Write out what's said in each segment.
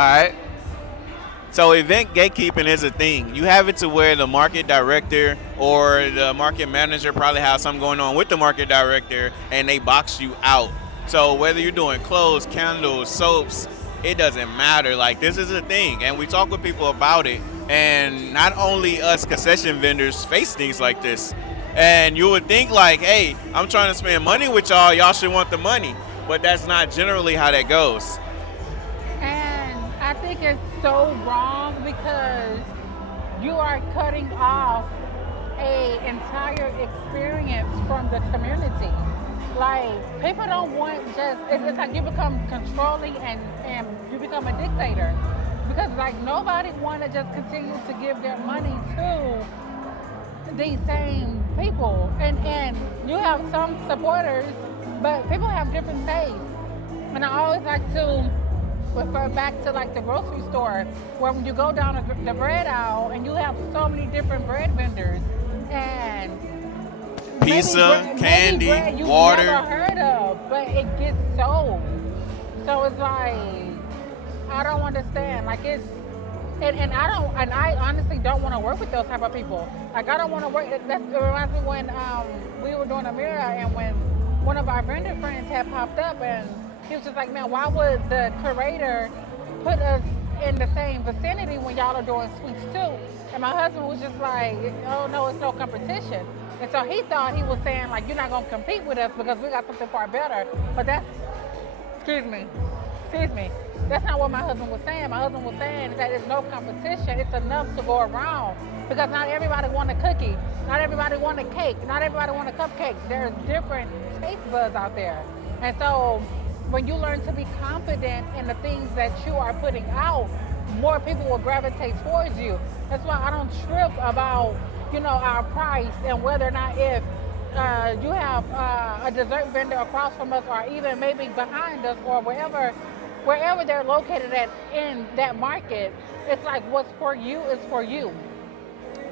right. So event gatekeeping is a thing. You have it to where the market director or the market manager probably has something going on with the market director, and they box you out. So whether you're doing clothes, candles, soaps, it doesn't matter. Like, this is a thing, and we talk with people about it. And not only us concession vendors face things like this. And you would think like, hey, I'm trying to spend money with y'all. Y'all should want the money. But that's not generally how that goes. And I think it's so wrong because you are cutting off a entire experience from the community. Like, people don't want just, it's like you become controlling and you become a dictator. Because like nobody want to just continue to give their money to these same people. And you have some supporters, but people have different tastes. And I always like to refer back to like the grocery store where when you go down the bread aisle and you have so many different bread vendors and pizza, candy, bread you've water. Never heard of, but it gets sold. So it's like, I don't understand. Like and I honestly don't want to work with those type of people. Like I don't want to work. It reminds me when we were doing a mirror and when one of our vendor friends had popped up and he was just like, man, why would the curator put us in the same vicinity when y'all are doing sweets too? And my husband was just like, oh no, it's no competition. And so he thought he was saying like, you're not gonna compete with us because we got something far better. But that's, excuse me. That's not what my husband was saying. My husband was saying that there's no competition. It's enough to go around because not everybody want a cookie. Not everybody want a cake. Not everybody want a cupcake. There's different taste buds out there. And so when you learn to be confident in the things that you are putting out, more people will gravitate towards you. That's why I don't trip about, our price and whether or not if you have a dessert vendor across from us or even maybe behind us or wherever they're located at in that market, it's like what's for you is for you,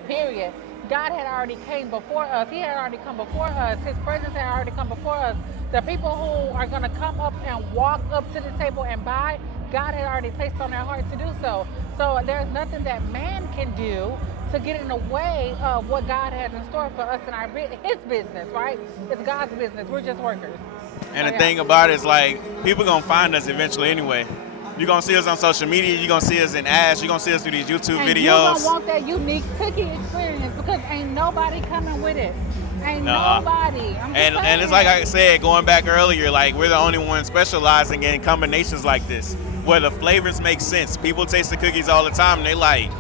period. God had already came before us. He had already come before us. His presence had already come before us. The people who are going to come up and walk up to the table and buy, God had already placed on their heart to do so. So there's nothing that man can do to get in the way of what God has in store for us in his business, right? It's God's business. We're just workers. And the thing about it is, like, people going to find us eventually anyway. You're going to see us on social media. You're going to see us in ads. You're going to see us through these YouTube videos. You're going to want that unique cookie experience because ain't nobody coming with it. Ain't nobody. And it's like I said, going back earlier, like, we're the only ones specializing in combinations like this, where the flavors make sense. People taste the cookies all the time, and they like,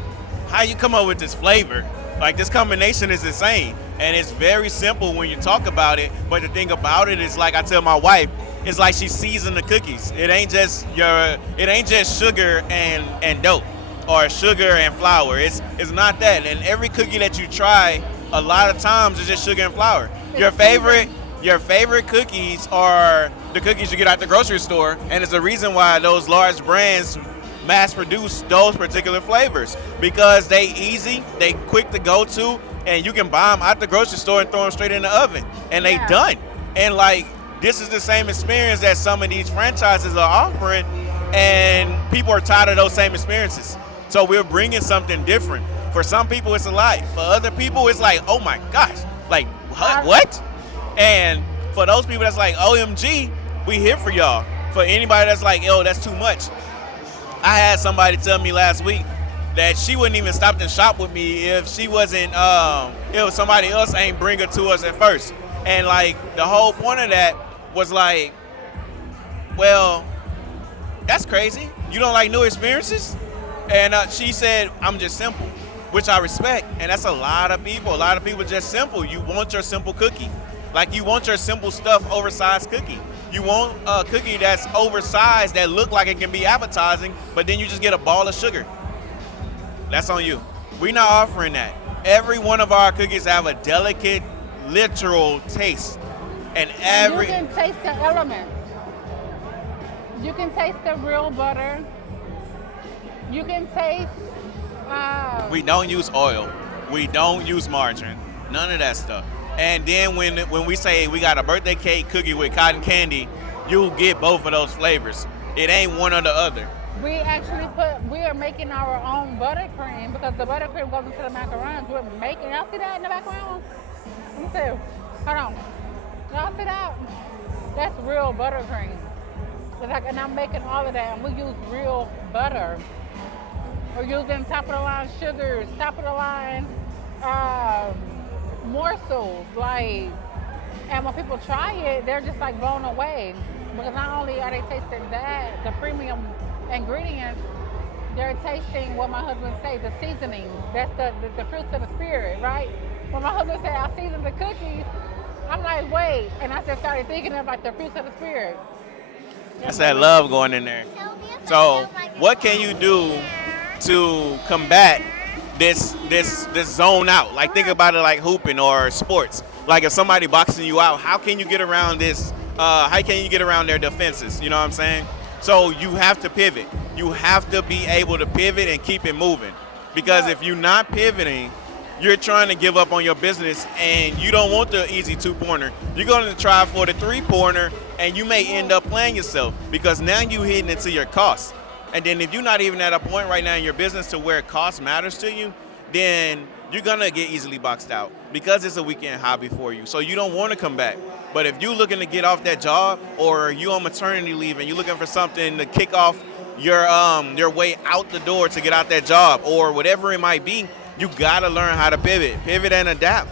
how you come up with this flavor? Like, this combination is insane. And it's very simple when you talk about it, but the thing about it is, like I tell my wife, it's like she seasoned the cookies. It ain't just sugar and dough or sugar and flour. It's not that. And every cookie that you try, a lot of times it's just sugar and flour. Your favorite cookies are the cookies you get at the grocery store, and it's the reason why those large brands mass produce those particular flavors, because they easy, they quick to go to, and you can buy them at the grocery store and throw them straight in the oven, and they done. And like, this is the same experience that some of these franchises are offering, and people are tired of those same experiences. So we're bringing something different. For some people, it's a lot. For other people, it's like, oh my gosh, like what? And for those people that's like, OMG, we here for y'all. For anybody that's like, yo, that's too much. I had somebody tell me last week that she wouldn't even stop and shop with me if she wasn't, if somebody else ain't bring her to us at first. And like, the whole point of that was like, well, that's crazy. You don't like new experiences? And she said, I'm just simple, which I respect. And that's a lot of people. A lot of people just simple. You want your simple cookie. Like, you want your simple stuff, oversized cookie. You want a cookie that's oversized that look like it can be appetizing, but then you just get a ball of sugar. That's on you. We're not offering that. Every one of our cookies have a delicate, literal taste. And you can taste the elements. You can taste the real butter. You can taste... we don't use oil. We don't use margarine. None of that stuff. And then when we say we got a birthday cake cookie with cotton candy, you'll get both of those flavors. It ain't one or the other. We are making our own buttercream because the buttercream goes into the macarons. We're making, y'all see that in the background? Let me see. Hold on. Y'all see that? That's real buttercream. It's like, and I'm making all of that, and we use real butter. We're using top of the line sugars, top of the line um, morsels, like, and when people try it, they're just like blown away because not only are they tasting that, the premium ingredients, they're tasting what my husband say, the seasonings. That's the fruits of the spirit, right? When my husband said I seasoned the cookies, I'm like, wait, and I just started thinking of like the fruits of the spirit. That's that love going in there. So, what can you do to combat this zone out? Like, think about it like hooping or sports. Like, if somebody boxing you out, how can you get around this? How can you get around their defenses? You know what I'm saying? So you have to pivot. You have to be able to pivot and keep it moving. Because if you're not pivoting, you're trying to give up on your business and you don't want the easy two-pointer. You're going to try for the three-pointer and you may end up playing yourself because now you're hitting into your costs. And then if you're not even at a point right now in your business to where cost matters to you, then you're going to get easily boxed out because it's a weekend hobby for you. So you don't want to come back. But if you're looking to get off that job or you on maternity leave and you're looking for something to kick off your way out the door to get out that job or whatever it might be, you got to learn how to pivot and adapt.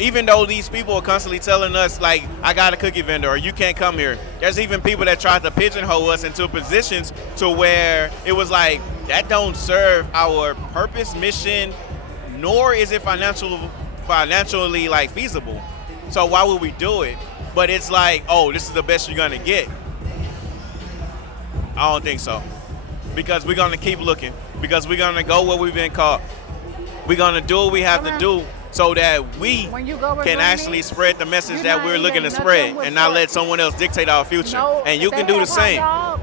Even though these people are constantly telling us, like, I got a cookie vendor or you can't come here. There's even people that tried to pigeonhole us into positions to where it was like, that don't serve our purpose, mission, nor is it financially like feasible. So why would we do it? But it's like, oh, this is the best you're gonna get. I don't think so. Because we're gonna keep looking. Because we're gonna go where we've been caught. We're gonna do what we have to do so that we can actually spread the message that we're looking to spread and not let someone else dictate our future. And you can do the same.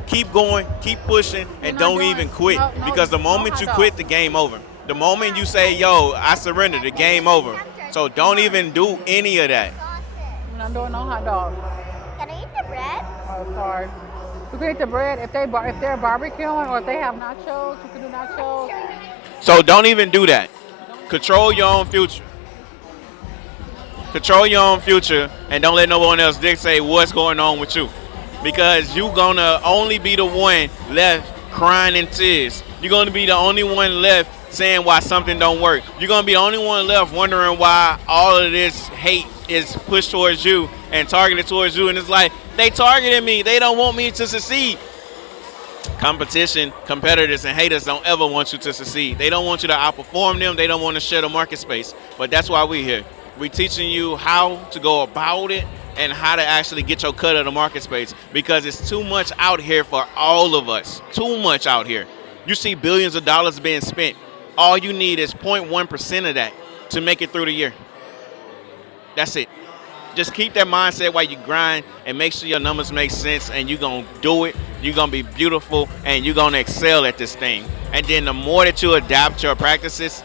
Keep going, keep pushing, and don't even quit. Because the moment you quit, the game over. The moment you say, yo, I surrender, the game over. So don't even do any of that. I'm not doing no hot dogs. Can I eat the bread? Oh, sorry. You can eat the bread if they're barbecuing or if they have nachos. You can do nachos. So don't even do that. Control your own future. Control your own future and don't let no one else dictate what's going on with you. Because you're going to only be the one left crying in tears. You're going to be the only one left saying why something don't work. You're going to be the only one left wondering why all of this hate is pushed towards you and targeted towards you. And it's like, they targeted me. They don't want me to succeed. Competition, competitors, and haters don't ever want you to succeed. They don't want you to outperform them. They don't want to share the market space. But that's why we're here. We're teaching you how to go about it and how to actually get your cut of the market space because it's too much out here for all of us. Too much out here. You see billions of dollars being spent. All you need is 0.1% of that to make it through the year. That's it. Just keep that mindset while you grind and make sure your numbers make sense and you're going to do it. You're going to be beautiful and you're going to excel at this thing. And then the more that you adapt your practices,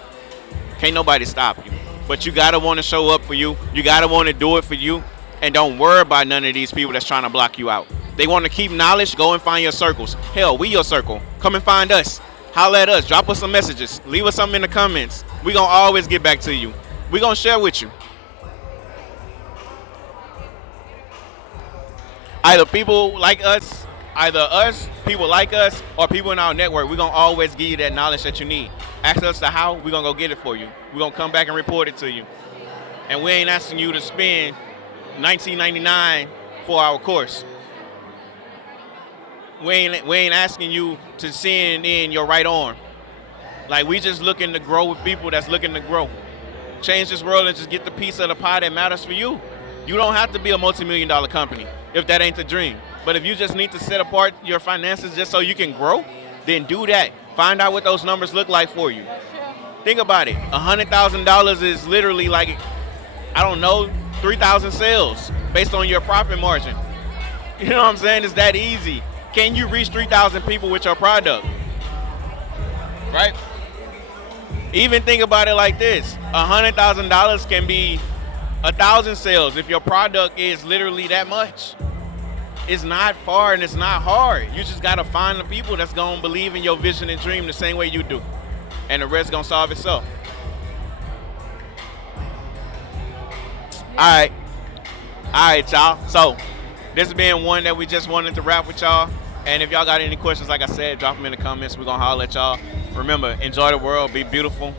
can't nobody stop you. But you got to want to show up for you. You got to want to do it for you. And don't worry about none of these people that's trying to block you out. They want to keep knowledge. Go and find your circles. Hell, we your circle. Come and find us. Holler at us. Drop us some messages. Leave us something in the comments. We're going to always get back to you. We're going to share with you. Either people like us, people like us, or people in our network, we're going to always give you that knowledge that you need. Ask us the how, we're going to go get it for you. We're going to come back and report it to you. And we ain't asking you to spend $19.99 for our course. We ain't asking you to send in your right arm. Like, we just looking to grow with people that's looking to grow. Change this world and just get the piece of the pie that matters for you. You don't have to be a multi-million-dollar company if that ain't the dream. But if you just need to set apart your finances just so you can grow, then do that. Find out what those numbers look like for you. Think about it. $100,000 is literally like, I don't know, 3,000 sales based on your profit margin. You know what I'm saying? It's that easy. Can you reach 3,000 people with your product? Right? Even think about it like this. $100,000 can be 1,000 sales if your product is literally that much. it's not far and it's not hard. You just gotta find the people that's gonna believe in your vision and dream the same way you do, and the rest gonna solve itself. All right, y'all. So this has been one that we just wanted to wrap with y'all. And if y'all got any questions, like I said, drop them in the comments. We're gonna holler at y'all. Remember, enjoy the world, be beautiful.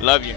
Love you.